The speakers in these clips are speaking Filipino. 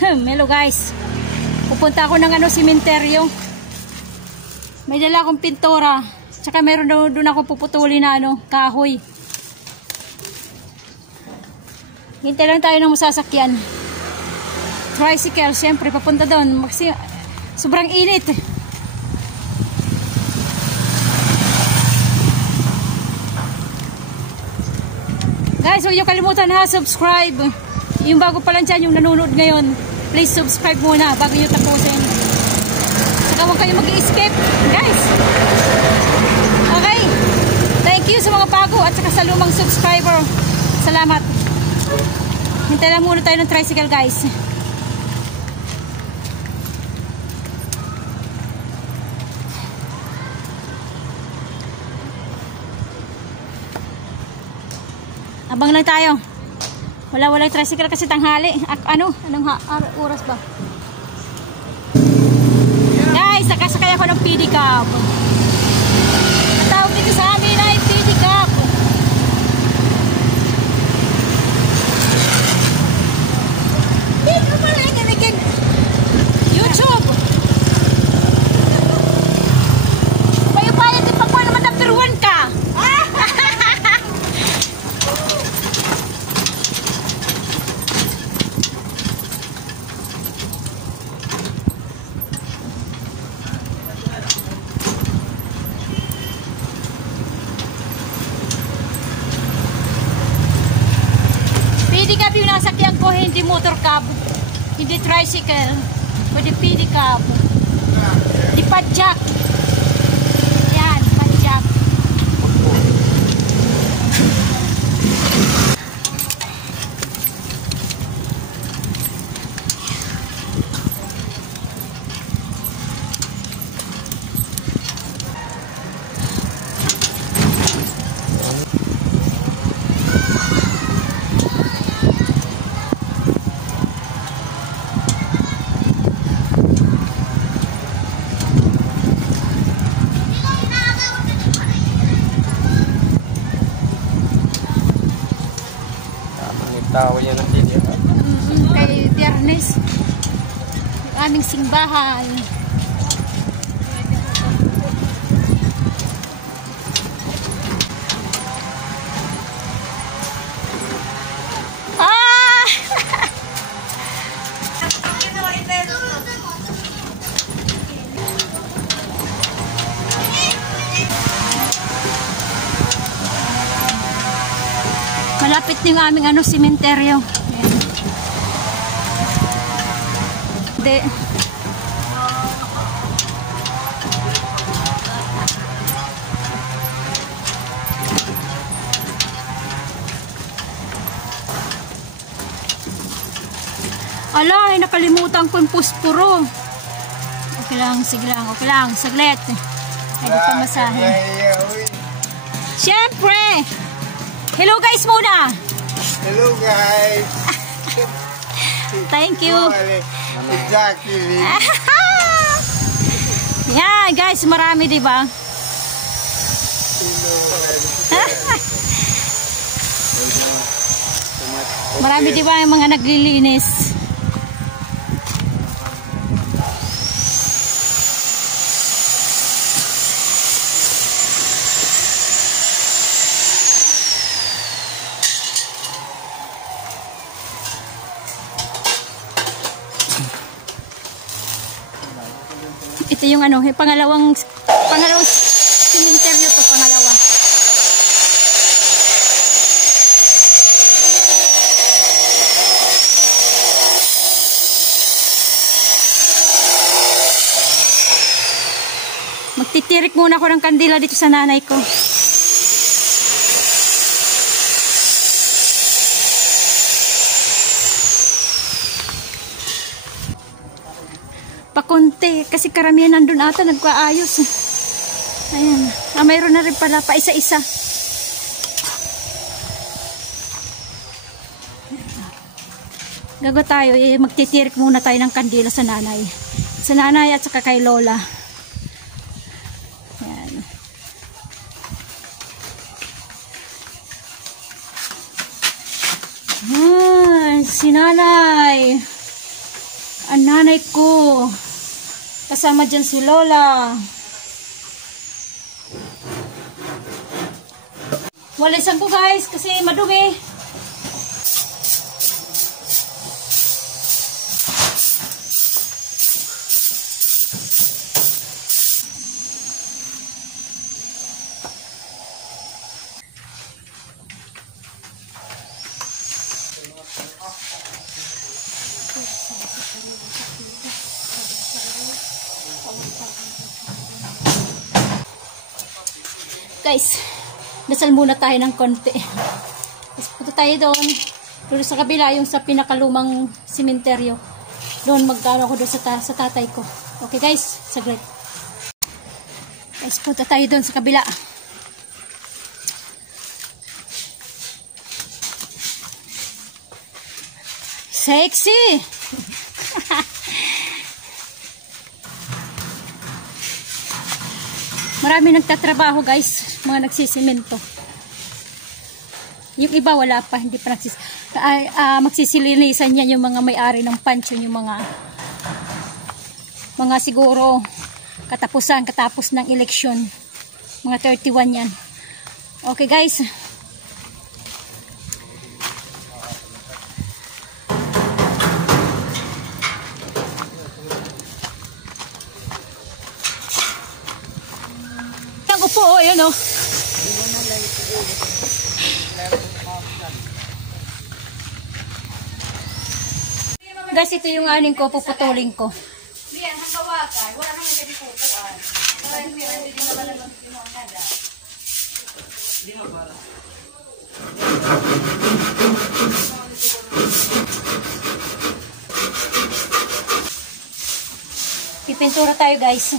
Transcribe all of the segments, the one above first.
Hello guys. Pupunta ako ng sementeryo. May dala akong pintura. Tsaka meron doon ako puputuli na kahoy. Hintay lang tayo ng masasakyan. Tricycle, siyempre papunta doon. Sobrang init. Guys, huwag niyo kalimutan subscribe. Yung bago pa lang dyan, yung nanonood ngayon, please subscribe muna bago nyo tapusin. Saka huwag kayo mag-i-skip, guys. Okay. Thank you sa mga bago at saka sa lumang subscriber. Salamat. Hintay lang muna tayo ng tricycle, guys. Abang lang tayo. Wala tricycle kasi tanghali. Anong oras ba? Guys, nakasakay ako ng pedicab. Ang tawag dito sa amin ay pedicab. Dito pala ganyan. YouTube. Payo-payo din pagkuha naman number 1 ka. Pedicab yung nasakyan ko, hindi motor cab, hindi tricycle, kundi pedicab. Di padjak. Yan, padjak. Tao yan ang video. Kay Tiernes, aming simbahan. Malapit na yung aming sementeryo. Hindi. Ala, nakalimutan ko yung puspuro. Okay lang, sige lang, okay lang. Saglit. Ay, di pa masahe. Siyempre! Hello guys muna! Hello guys! Thank you! Exactly! Yan guys, marami diba? Marami diba yung mga naglilinis? Ito yung pangalawang sementeryo to, pangalawa. Magtitirik muna ako ng kandila dito sa nanay ko. Pakunti kasi karamihan nandun ata nagkaayos. Ayan, mayroon na rin pala pa isa-isa. Gago tayo, magtitirik muna tayo ng kandila sa nanay. Sa nanay at saka kay Lola. Ayan. Si nanay. ang nanay ko. Kasama dyan si Lola. Walisan ko guys kasi madumi. Guys, dasal muna tayo ng konti. Tapos punta tayo doon. Doon sa kabila, yung sa pinakalumang simenteryo. Doon magkano ako doon sa tatay ko. Okay guys, saglit. Guys, punta tayo doon sa kabila. Sexy! Marami nagtatrabaho guys, mga nagsisimento. Yung iba wala pa, hindi pa magsisilinisan yan yung mga may-ari ng pansyon, yung mga siguro katapos ng eleksyon. Mga 31 yan. Okay guys. Upo, ayun o. Guys, ito yung aning ko, puputulin ko. Liyan, hanggawakan. Wala naman siya dipupuan. Pipintura tayo guys.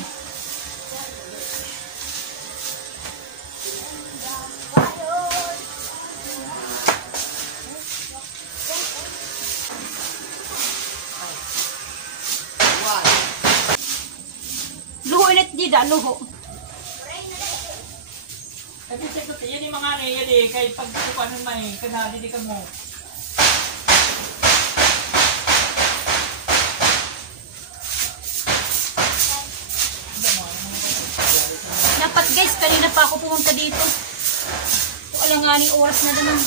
Luho. Kasi sa yan yung mga yan eh, kahit pagkukuhanan mo eh, kanali di ka mo. Dapat guys, kanina pa ako pumunta dito. Alanganing oras na naman.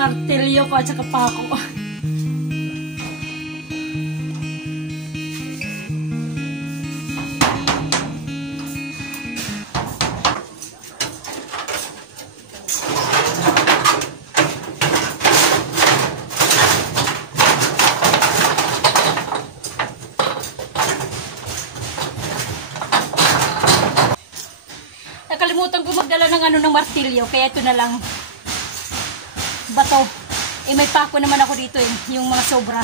Martilyo ko at saka pako. Nakalimutan ko magdala ng martilyo, kaya ito na lang. Bato. Eh may pako naman ako dito eh, yung mga sobra.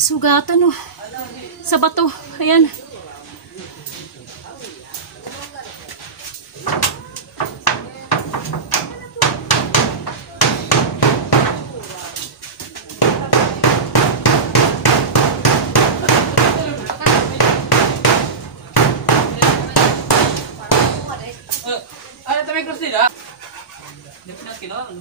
Sugatan oh. Sa bato. Ayan. kilol.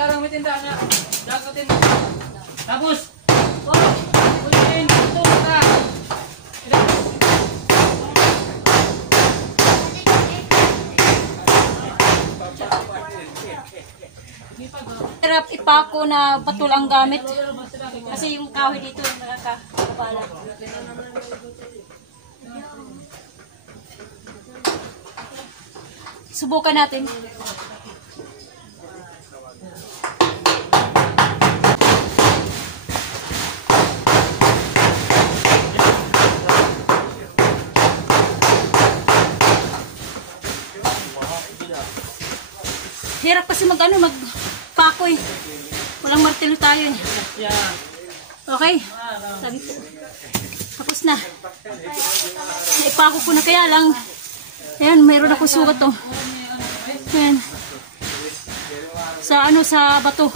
Tarang may tindahan na. Dagotin mo. Tapos. Kulitin. Ito. Ito. Hirap ipako na batul ang gamit. Kasi yung kahoy dito yung nakakabala. Subukan natin. Hirap kasi magpako eh. Walang martelo tayo eh. Okay. Sabi po. Tapos na. Ipako ko na kaya lang. Ayan, mayroon ako sugat to. Ayan. Sa bato.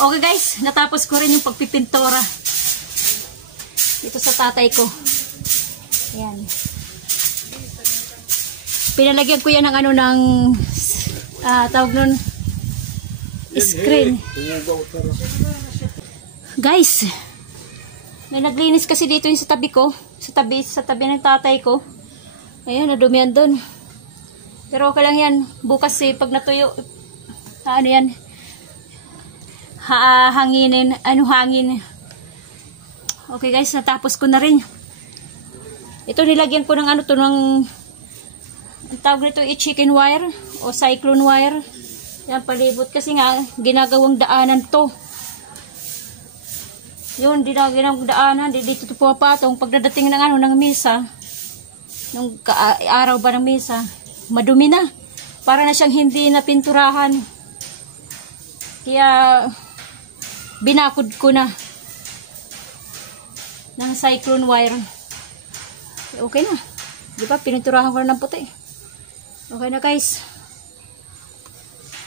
Okay guys, natapos ko rin yung pagpipintura dito sa tatay ko. Ayan. Pinalagyan ko yan ng tawag nun, screen. Guys, may naglinis kasi dito yung sa tabi ko, sa tabi ng tatay ko. Ayan, nadumihan dun. Pero okay lang yan, bukas pag natuyo, yan, hangin. Okay guys, natapos ko na rin. Ito nilagyan ko ng ang tawag nito chicken wire o cyclone wire. Yan, palibot kasi nga ginagawang daanan to. Yun, ginagawang daanan, dito to pumapatong pagdadating ng misa. Nung araw ba ng misa, madumi na. Para na siyang hindi na pinturahan. Kaya binakod ko na ng cyclone wire. Okay na. Di ba? Pininturahan ko na ng puti. Okay na guys.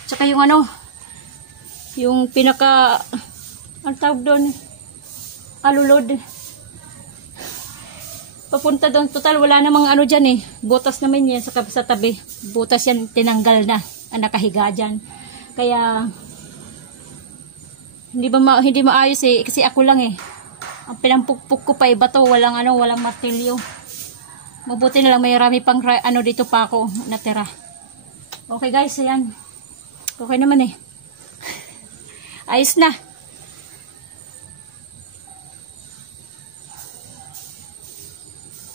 Tsaka yung pinaka ang tawag doon, alulod. Papunta doon. Total, wala namang ano dyan eh. Butas naman yan sa tabi. Butas yan, tinanggal na. Ang nakahiga dyan. Kaya, hindi maayos eh. Kasi ako lang eh. Ang pinampukpuk ko pa eh. Bato, walang martilyo. Mabuti na lang may rami pang dito pa ako natira. Okay guys, ayan. Okay naman eh. Ayos na.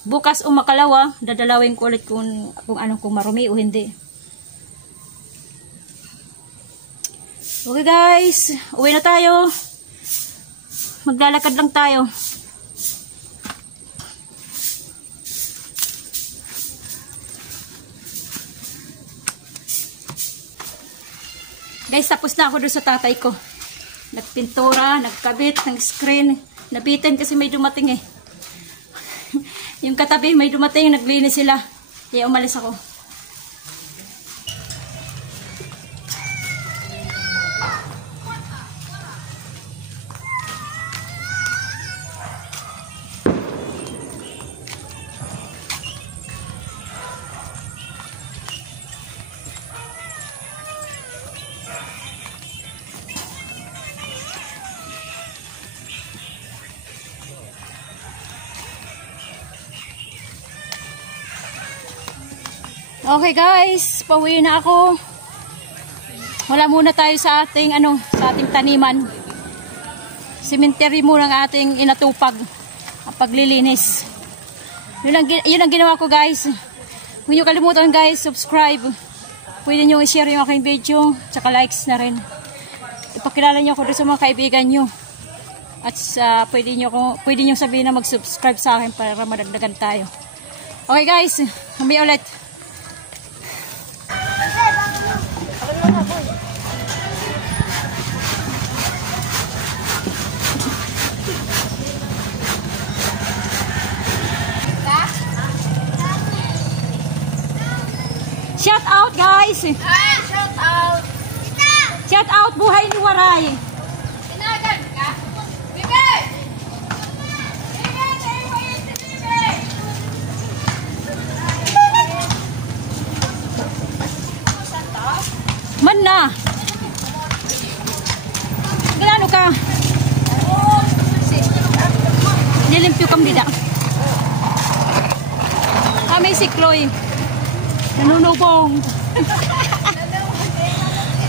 Bukas o makalawa, dadalawin ko ulit kung marumi o hindi. Okay guys, uwi na tayo. Maglalakad lang tayo. Guys, tapos na ako doon sa tatay ko. Nagpintura, nagkabit ng screen. Nabitin kasi may dumating eh. Yung katabi, may dumating, naglinis sila. Kaya umalis ako. Okay guys, pauwi na ako. Wala muna tayo sa ating taniman. Cemetery muna ang ating inatupag ang paglilinis. Yun ang ginawa ko guys. Huwag niyo kalimutan guys, subscribe. Pwede niyo i-share yung aking video, tsaka likes na rin. Ipakilala niyo ako doon sa mga kaibigan niyo. At pwede niyo sabihin na mag-subscribe sa akin para madagdagan tayo. Okay guys, mamaya ulit. Shout out guys! Shout out! Shout out buhay ni Waray! Inagan ka? Bibi! Man na! Galano ka? Nilimpyo kang bida. May sikloy. Nanunubong.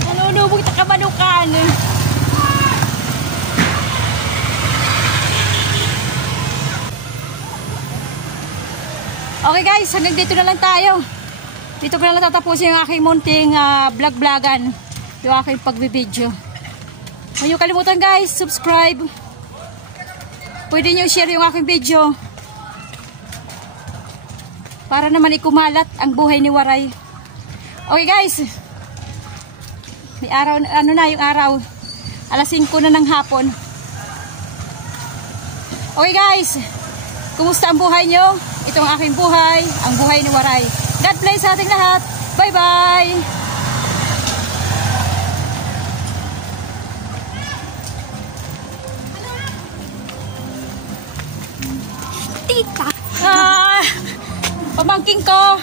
Nanunubong sa kamanukan. Okay guys, hanggang dito na lang tayo. Dito ko na lang tatapusin yung aking munting vlog-vlogan. Yung aking pagbibideo. Huwag niyo kalimutan guys, subscribe. Pwede niyo share yung aking video. Para naman ikumalat ang buhay ni Waray. Okay guys. May araw, yung araw. Alas 5 na ng hapon. Okay guys. Kumusta ang buhay nyo? Ito ang aking buhay. Ang buhay ni Waray. God bless sa ating lahat. Bye bye. Tita. Pamangking ko.